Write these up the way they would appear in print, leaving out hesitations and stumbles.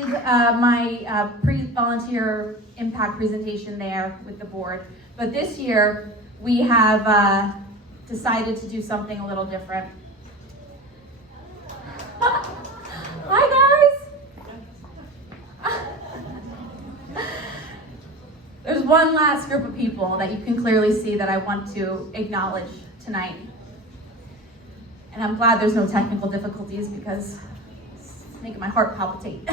end my pre-volunteer impact presentation there with the board. But this year, we have decided to do something a little different. Hi, guys. There's one last group of people that you can clearly see that I want to acknowledge tonight. And I'm glad there's no technical difficulties because it's making my heart palpitate.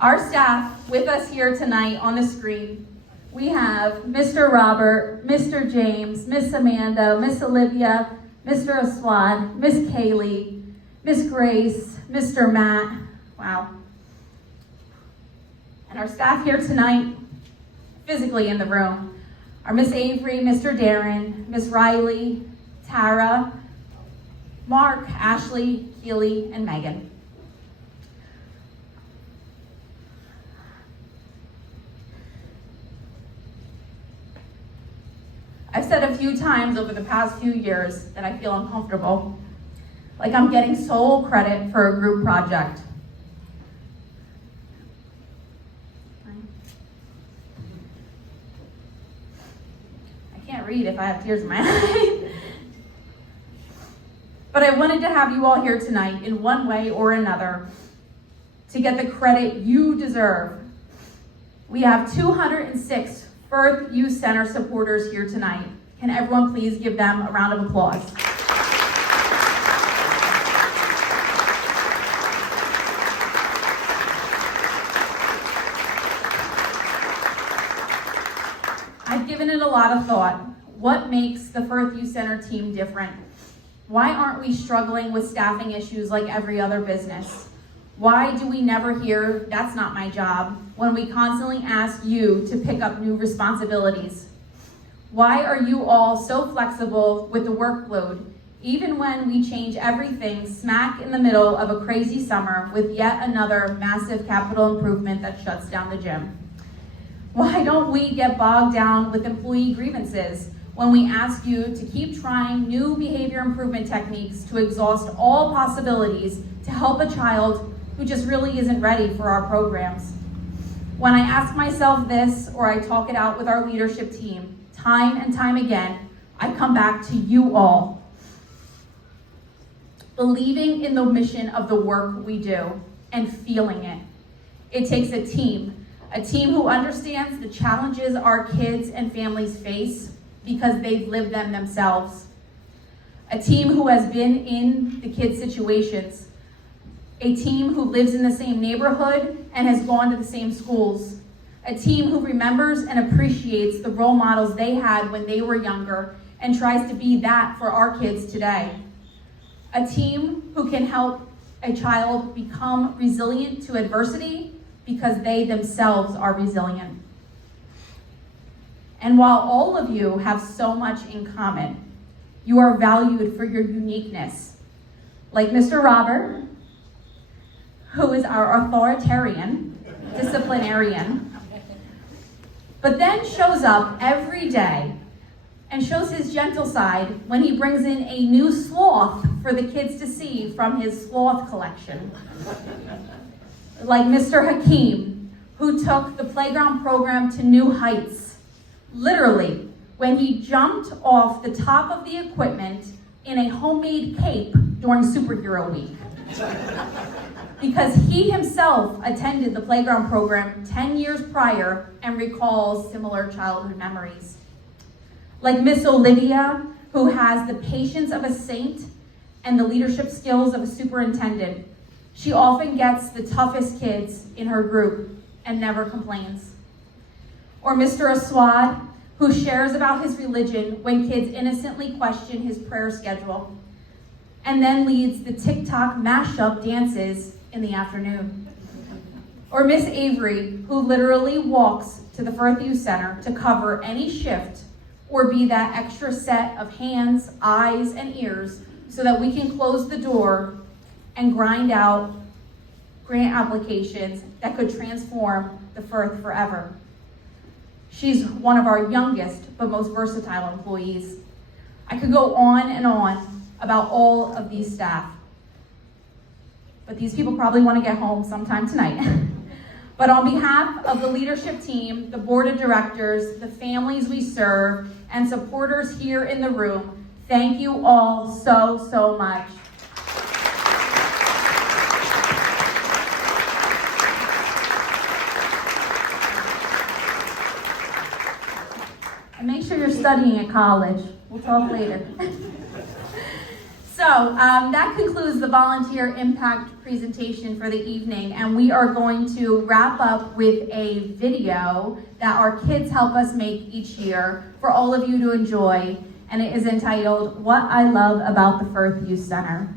Our staff with us here tonight on the screen, we have Mr. Robert, Mr. James, Miss Amanda, Miss Olivia, Mr. Aswad, Miss Kaylee, Miss Grace, Mr. Matt, wow. And our staff here tonight, physically in the room, are Miss Avery, Mr. Darren, Miss Riley, Tara, Mark, Ashley, Keely, and Megan. I've said a few times over the past few years that I feel uncomfortable, like I'm getting sole credit for a group project. I can't read if I have tears in my eyes. But I wanted to have you all here tonight in one way or another to get the credit you deserve. We have 206 Firth Youth Center supporters here tonight. Can everyone please give them a round of applause? I've given it a lot of thought. What makes the Firth Youth Center team different? Why aren't we struggling with staffing issues like every other business? Why do we never hear, "That's not my job," when we constantly ask you to pick up new responsibilities? Why are you all so flexible with the workload, even when we change everything smack in the middle of a crazy summer with yet another massive capital improvement that shuts down the gym? Why don't we get bogged down with employee grievances when we ask you to keep trying new behavior improvement techniques to exhaust all possibilities to help a child who just really isn't ready for our programs? When I ask myself this, or I talk it out with our leadership team, time and time again, I come back to you all. Believing in the mission of the work we do and feeling it. It takes a team who understands the challenges our kids and families face because they've lived them themselves. A team who has been in the kids' situations. A team who lives in the same neighborhood and has gone to the same schools. A team who remembers and appreciates the role models they had when they were younger and tries to be that for our kids today. A team who can help a child become resilient to adversity because they themselves are resilient. And while all of you have so much in common, you are valued for your uniqueness. Like Mr. Robert, who is our authoritarian, disciplinarian, but then shows up every day and shows his gentle side when he brings in a new sloth for the kids to see from his sloth collection. Like Mr. Hakeem, who took the playground program to new heights, literally, when he jumped off the top of the equipment in a homemade cape during Superhero Week. Because he himself attended the playground program 10 years prior and recalls similar childhood memories. Like Miss Olivia, who has the patience of a saint and the leadership skills of a superintendent. She often gets the toughest kids in her group and never complains. Or Mr. Aswad, who shares about his religion when kids innocently question his prayer schedule, and then leads the TikTok mashup dances in the afternoon. Or Miss Avery, who literally walks to the Firth Youth Center to cover any shift or be that extra set of hands, eyes, and ears so that we can close the door and grind out grant applications that could transform the Firth forever. She's one of our youngest but most versatile employees. I could go on and on about all of these staff. but these people probably want to get home sometime tonight. But on behalf of the leadership team, the board of directors, the families we serve, and supporters here in the room, thank you all so, so much. And make sure you're studying at college. We'll talk later. So that concludes the volunteer impact presentation for the evening, and we are going to wrap up with a video that our kids help us make each year for all of you to enjoy, and it is entitled, What I Love About the Firth Youth Center.